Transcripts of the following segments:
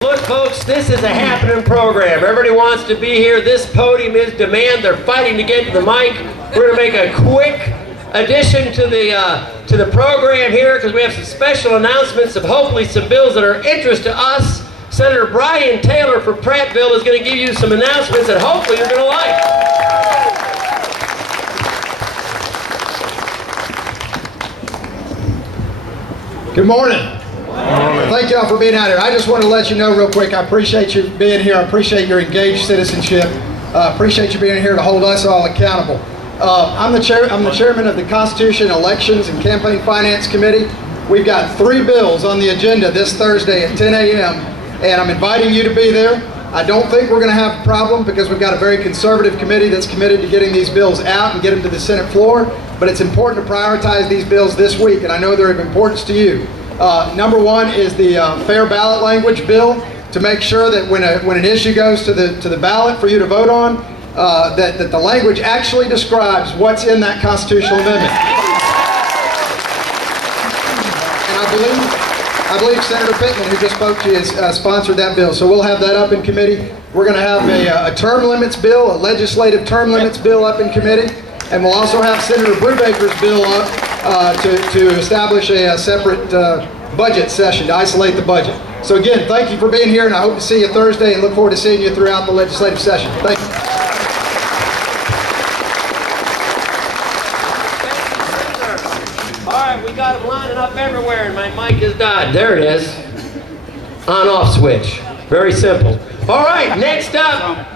Look, folks, this is a happening program. Everybody wants to be here. This podium is demand. They're fighting to get to the mic. We're going to make a quick addition to the program here because we have some special announcements of hopefully some bills that are of interest to us. Senator Brian Taylor from Prattville is going to give you some announcements that hopefully you're going to like. Good morning. Thank y'all for being out here. I just want to let you know real quick, I appreciate you being here. I appreciate your engaged citizenship. I appreciate you being here to hold us all accountable. I'm the chairman of the Constitution, Elections, and Campaign Finance Committee. We've got 3 bills on the agenda this Thursday at 10 a.m. and I'm inviting you to be there. I don't think we're going to have a problem because we've got a very conservative committee that's committed to getting these bills out and get them to the Senate floor, but it's important to prioritize these bills this week, and I know they're of importance to you. Number 1 is the fair ballot language bill, to make sure that when an issue goes to the ballot for you to vote on, that the language actually describes what's in that constitutional amendment. And I believe Senator Pittman, who just spoke to you, has sponsored that bill. So we'll have that up in committee. We're going to have a term limits bill, a legislative term limits bill up in committee. And we'll also have Senator Brubaker's bill up to establish a separate budget session to isolate the budget. So again, thank you for being here, and I hope to see you Thursday and look forward to seeing you throughout the legislative session. Thank you. All right, we got them lining up everywhere, and my mic has died. There it is. On-off switch. Very simple. All right, next up,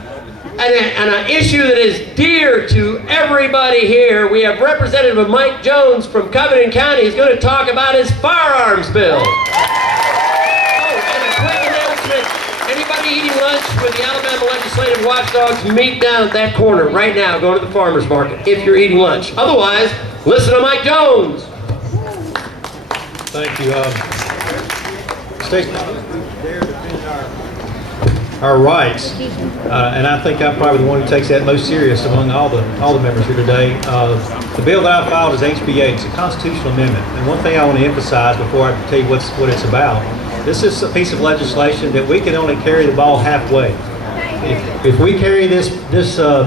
an issue that is dear to everybody here. We have Representative Mike Jones from Covington County. He's going to talk about his firearms bill. Oh, and a quick announcement. Anybody eating lunch with the Alabama Legislative Watchdogs, meet down at that corner right now. Go to the farmer's market if you're eating lunch. Otherwise, listen to Mike Jones. Thank you. Our rights, and I think I'm probably the one who takes that most serious among all the members here today. The bill that I filed is HB 8. It's a constitutional amendment, and one thing I want to emphasize before I tell you what it's about, this is a piece of legislation that we can only carry the ball halfway. If we carry this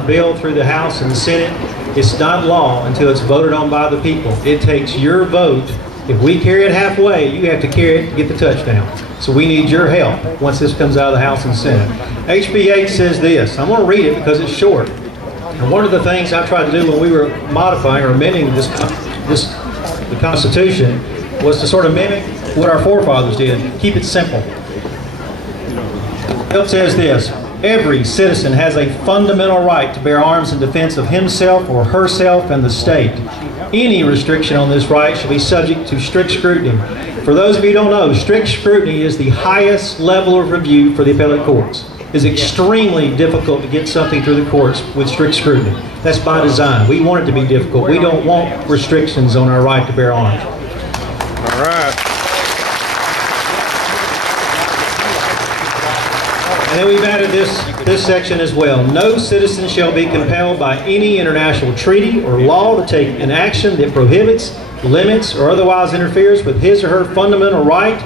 bill through the House and the Senate, it's not law until it's voted on by the people. It takes your vote. If we carry it halfway, you have to carry it to get the touchdown. So we need your help once this comes out of the House and Senate. HB 8 says this. I'm going to read it because it's short. And one of the things I tried to do when we were modifying or amending the Constitution was to sort of mimic what our forefathers did. Keep it simple. It says this. Every citizen has a fundamental right to bear arms in defense of himself or herself and the state. Any restriction on this right shall be subject to strict scrutiny. For those of you who don't know, strict scrutiny is the highest level of review for the appellate courts. It's extremely difficult to get something through the courts with strict scrutiny. That's by design. We want it to be difficult. We don't want restrictions on our right to bear arms. All right. And then we've added this section as well. No citizen shall be compelled by any international treaty or law to take an action that prohibits, limits, or otherwise interferes with his or her fundamental right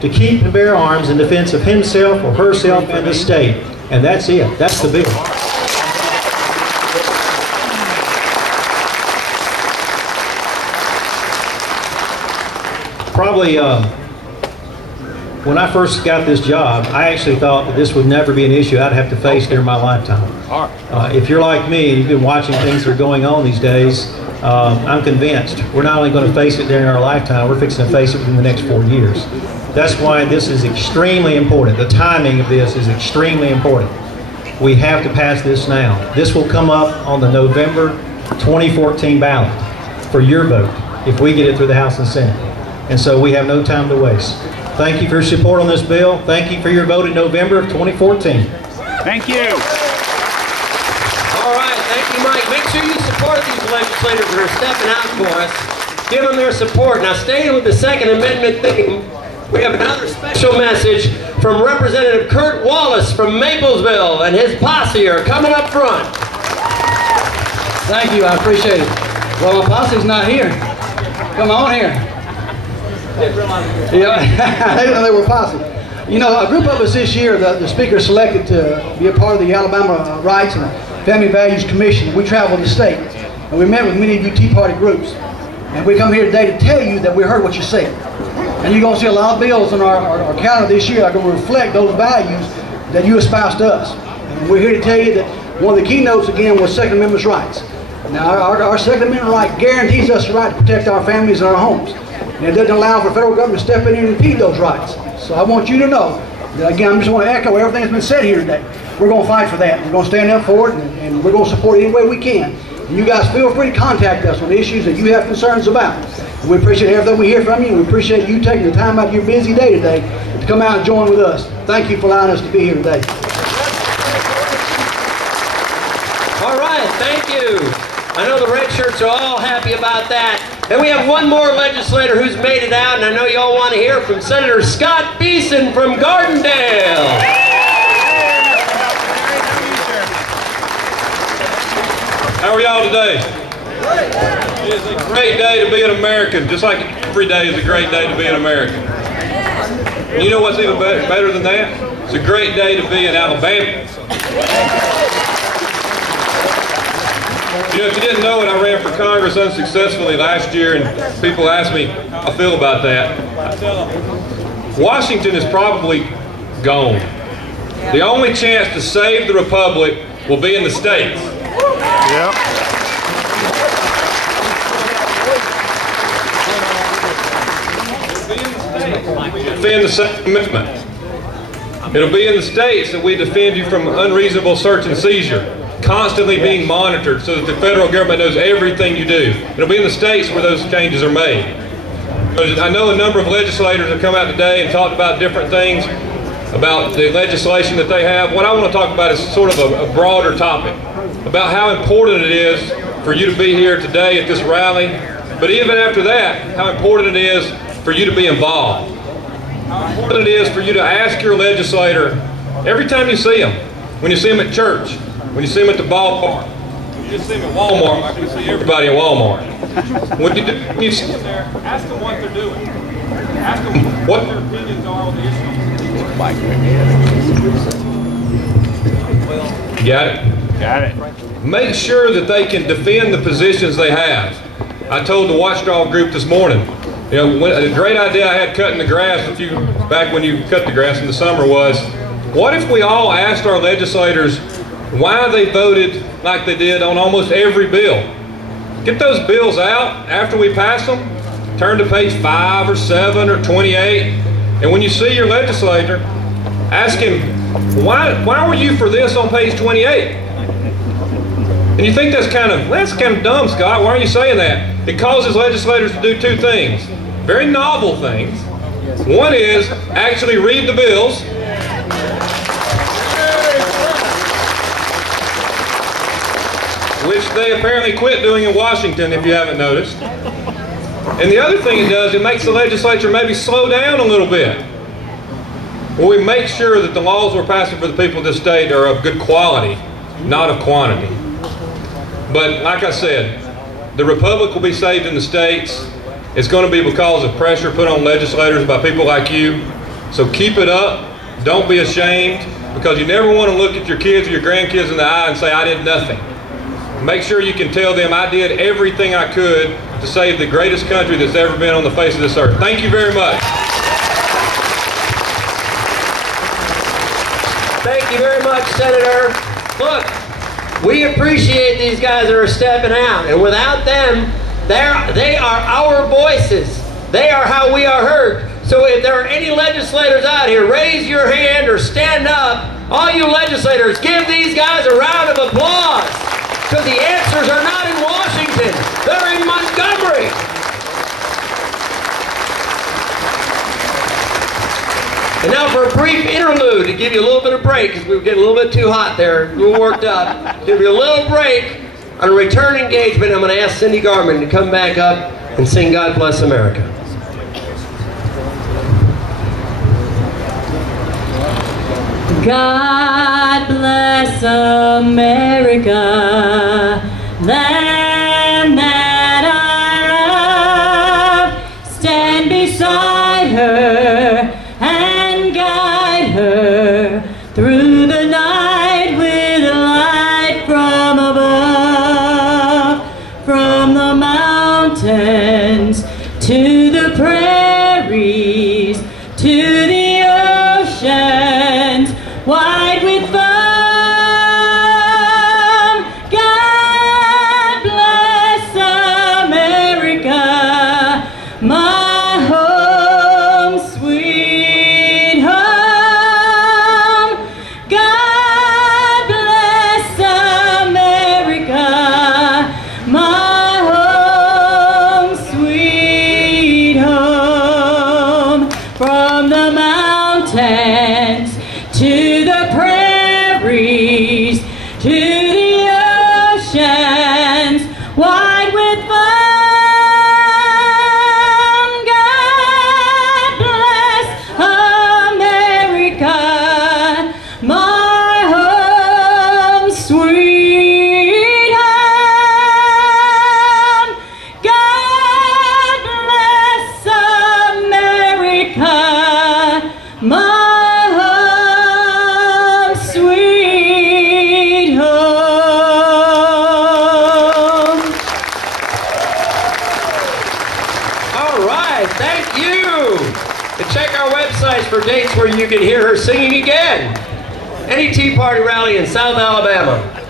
to keep and bear arms in defense of himself or herself and the state. And that's it. That's the bill. Probably when I first got this job, I actually thought that this would never be an issue I'd have to face during my lifetime. If you're like me and you've been watching things that are going on these days, I'm convinced we're not only going to face it during our lifetime, we're fixing to face it within the next 4 years. That's why this is extremely important. The timing of this is extremely important. We have to pass this now. This will come up on the November 2014 ballot for your vote if we get it through the House and Senate. And so we have no time to waste. Thank you for your support on this bill. Thank you for your vote in November of 2014. Thank you. All right, thank you, Mike. Make sure you support these legislators that are stepping out for us. Give them their support. Now, staying with the Second Amendment theme, we have another special message from Representative Kurt Wallace from Maplesville, and his posse are coming up front. Thank you, I appreciate it. Well, my posse's not here. Come on here. Yeah, they didn't know they were posse. You know, a group of us this year, the speaker selected to be a part of the Alabama Rights and Family Values Commission. We traveled the state, and we met with many of you Tea Party groups. And we come here today to tell you that we heard what you said. And you're going to see a lot of bills on our calendar this year that are going to reflect those values that you espoused to us. And we're here to tell you that one of the keynotes, again, was Second Amendment rights. Now, our Second Amendment right guarantees us the right to protect our families and our homes. And it doesn't allow for the federal government to step in and impede those rights. So I want you to know that, again, I just want to echo everything that's been said here today. We're going to fight for that. We're going to stand up for it, and we're going to support it any way we can. And you guys feel free to contact us on the issues that you have concerns about. We appreciate everything we hear from you, and we appreciate you taking the time out of your busy day today to come out and join with us. Thank you for allowing us to be here today. All right, thank you. I know the red shirts are all happy about that. And we have one more legislator who's made it out, and I know you all want to hear from Senator Scott Beeson from Gardendale. How are y'all today? It's a great day to be an American, just like every day is a great day to be an American. And you know what's even better than that? It's a great day to be an Alabama. You know, if you didn't know it, I ran for Congress unsuccessfully last year, and people ask me how I feel about that. I tell them, Washington is probably gone. The only chance to save the Republic will be in the states. Yep. Defend the Second Amendment. It'll be in the states that we defend you from unreasonable search and seizure, constantly being monitored so that the federal government knows everything you do. It'll be in the states where those changes are made. I know a number of legislators have come out today and talked about different things about the legislation that they have. What I want to talk about is sort of a broader topic about how important it is for you to be here today at this rally, but even after that, how important it is for you to be involved. How important it is for you to ask your legislator every time you see them, when you see them at church, when you see them at the ballpark, when you see them at Walmart, like we see everybody at Walmart. When you see them there, ask them what they're doing. Ask them what their opinions are on the issue. You got it? Got it. Make sure that they can defend the positions they have. I told the Watchdog group this morning, you know, a great idea I had cutting the grass back when you cut the grass in the summer was, what if we all asked our legislators why they voted like they did on almost every bill? Get those bills out after we pass them, turn to page 5 or 7 or 28, and when you see your legislator, ask him, why were you for this on page 28? And you think that's kind of dumb, Scott. Why are you saying that? It causes legislators to do two things, very novel things. One is actually read the bills, which they apparently quit doing in Washington, if you haven't noticed. And the other thing it does, it makes the legislature maybe slow down a little bit. Well, we make sure that the laws we're passing for the people of this state are of good quality, not of quantity. But like I said, the Republic will be saved in the states. It's going to be because of pressure put on legislators by people like you. So keep it up. Don't be ashamed, because you never want to look at your kids or your grandkids in the eye and say, I did nothing. Make sure you can tell them I did everything I could to save the greatest country that's ever been on the face of this earth. Thank you very much. Thank you very much, Senator. Look, we appreciate these guys that are stepping out, and without them, they are our voices. They are how we are heard. So if there are any legislators out here, raise your hand or stand up. All you legislators, give these guys a round of applause, because the answers are not in Washington. They're in Montgomery. And now for a brief interlude to give you a little bit of break, because we were getting a little bit too hot there, a little worked up. Give you a little break. On a return engagement, I'm going to ask Cindy Garmin to come back up and sing God Bless America. God bless America, land that I love. Stand beside her and guide mountains, to the prairies, to the oceans, wide with foam. God bless America, my home, sweet home. God bless America, my home, sweet home. From the mountains to the prairies, to the oceans, wide with foam. God bless America, my home, sweet home. God bless America, my home, sweet home. All right, thank you. And check our websites for dates where you can hear her singing again. Any Tea Party rally in South Alabama.